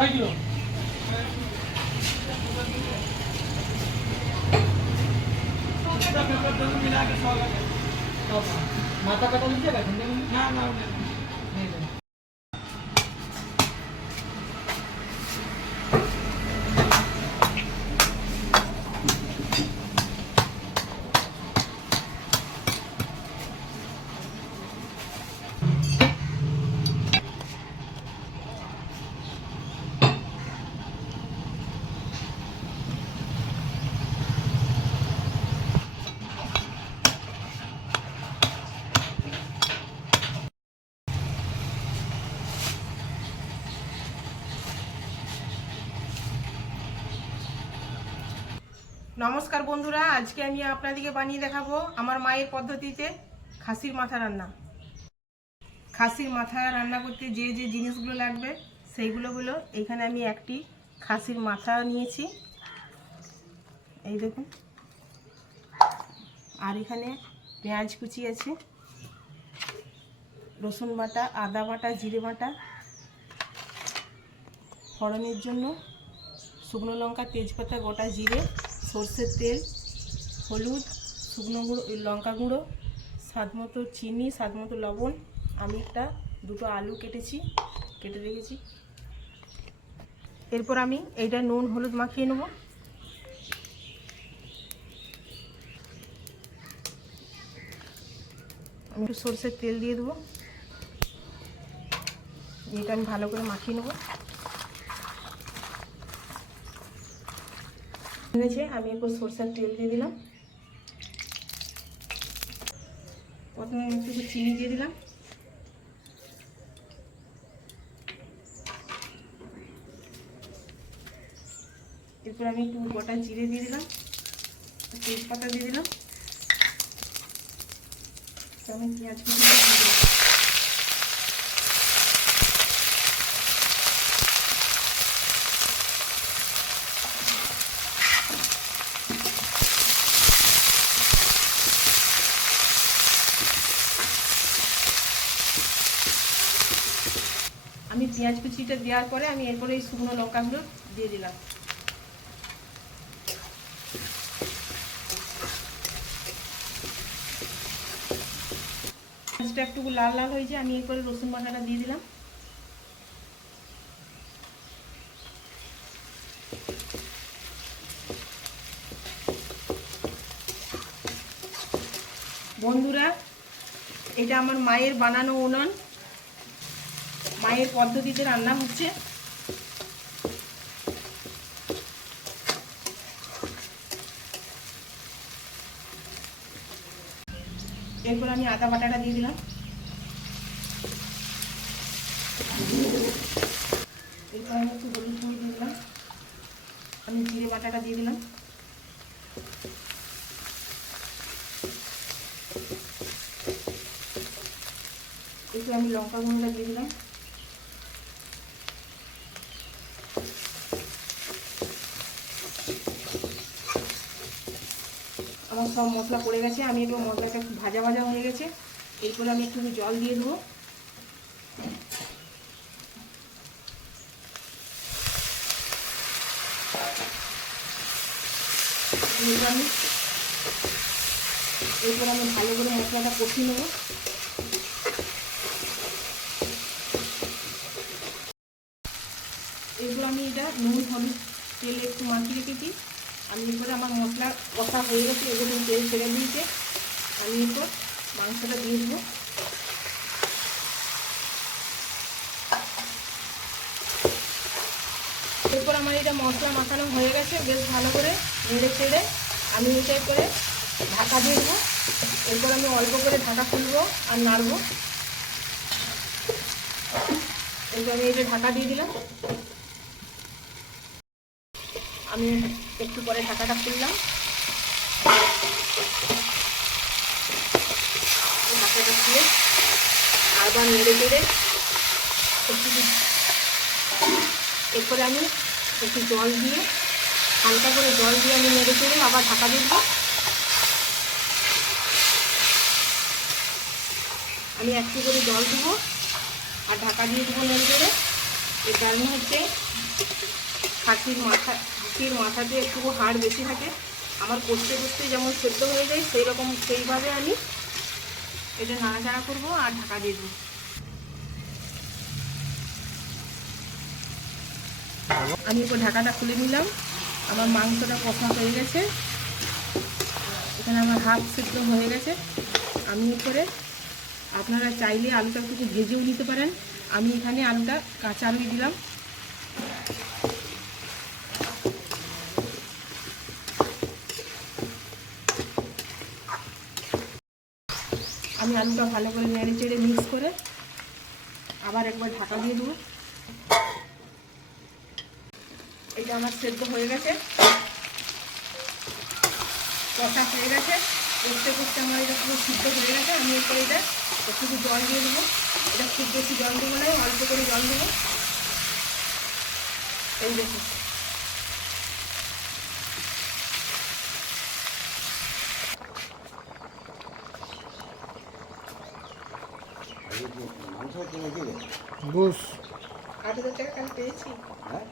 Thank you. মাথা কাটা দিচ্ছে এখন না না নমস্কার বন্ধুরা, আজকে আমি আপনাদেরকে বানিয়ে দেখাবো আমার মায়ের পদ্ধতিতে খাসির মাথা রান্না। খাসির মাথা রান্না করতে যে যে জিনিসগুলো লাগবে সেইগুলো হলো এখানে আমি একটি খাসির মাথা নিয়েছি। এই দেখুন। আর এখানে পেঁয়াজ কুচি আছে, রসুন বাটা, আদা বাটা, জিরে বাটা। ফড়নের জন্য শুকনো লঙ্কা, তেজপাতা, গোটা জিরে সর্ষের তেল, হলুদ, শুকনো গুঁড়ো লঙ্কা গুঁড়ো, স্বাদ মতো চিনি, স্বাদ মতো লবণ। আমি একটা দুটো আলু কেটেছি, কেটে রেখেছি। এরপর আমি এইটা নুন, হলুদ মাখিয়ে নেব। আমি একটু সর্ষের তেল দিয়ে দেবো। এটা আমি ভালো করে মাখিয়ে নেব। হয়েছে আমি একটু সরষের তেল দিয়ে দিলাম। প্রথমে একটু চিনি দিয়ে দিলাম। এরপর আমি একটু গোটা জিরে দিয়ে দিলাম, তেজপাতা দিয়ে দিলাম। আমি পেঁয়াজ পেঁয়াজ কুচিটা দেওয়ার পরে আমি এরপরে এই শুকনো লঙ্কাগুলো দিয়ে দিলাম। পেঁয়াজটা একটু লাল লাল হয়েছে আমি এরপরে রসুন বাটাটা দিয়ে দিলাম। বন্ধুরা, এটা আমার মায়ের বানানো উনান। মায়ের পদ্ধতিতে রান্না হচ্ছে। এরপর আমি আদা বাটাটা দিয়ে দিলাম। এরপর আমি একটু হলুদ গুঁড়ো দিয়ে দিলাম। আমি জিরে বাটাটা দিয়ে দিলাম। এরপর আমি লঙ্কা গুঁড়োটা দিয়ে দিলাম। আমার সব মশলা পড়ে গেছে, আমি এবার মশলাটা একটু ভাজা ভাজা হয়ে গেছে। এরপরে আমি একটু জল দিয়ে দেবো। এরপর আমি ভালো করে মশলাটা কষিয়ে নেব। এরপর আমি এটা নুন, হলুদ, তেল একটু মাখিয়ে রেখেছি। আমি এরপরে আমার মশলা কষা হয়ে গেছে এগুলো তেল ছেড়ে দিয়েছে, আমি এরপর মাংসটা দিয়ে দেবো। এরপর আমার এটা মশলা মাখানো হয়ে গেছে, বেশ ভালো করে নেড়ে চেড়ে আমি এটা করে ঢাকা দিয়ে দেবো। এরপর আমি অল্প করে ঢাকা খুলবো আর নাড়বো। এরপর আমি এটা ঢাকা দিয়ে দিলাম। আমি একটু পরে ঢাকাটা খুললাম। ঢাকাটা খুলে আবার নেড়ে চেড়ে একটু এরপরে আমি একটু জল দিয়ে, হালকা করে জল দিয়ে আমি নেড়ে চেড়ে আবার ঢাকা দিয়ে আমি একটু করে জল দেবো আর ঢাকা দিয়ে দেবো নেড়ে চেড়ে। এর কারণ হচ্ছে খাসির মাথা খাসির মাথাতে একটু হাড় বেশি থাকে। আমার কষতে কষতে যেমন সেদ্ধ হয়ে যায় সেই রকম সেইভাবে আমি এটা নাড়াচাড়া করব আর ঢাকা দিয়ে দেবো। আমি এরপর ঢাকাটা খুলে নিলাম। আমার মাংসটা কষা হয়ে গেছে। এখানে আমার হাফ সেদ্ধ হয়ে গেছে। আমি এরপরে আপনারা চাইলে আলুটা কিছু ভেজেও নিতে পারেন। আমি এখানে আলুটা কাঁচা আলু দিলাম। আমি আলুটা ভালো করে নেড়ে চেড়ে মিক্স করে আবার একবার ঢাকা দিয়ে দেবো। এটা আমার সেদ্ধ হয়ে গেছে। কষা হয়ে গেছে। করতে করতে আমার এটা পুরো সিদ্ধ হয়ে গেছে। আমি এরপরে এটা একটু জল দিয়ে দেবো। এটা খুব বেশি জল দেবো না, অল্প করে জল দেবো। এই দেখুন। বুস। আট হাজার টাকা কাল পেয়েছি। হ্যাঁ?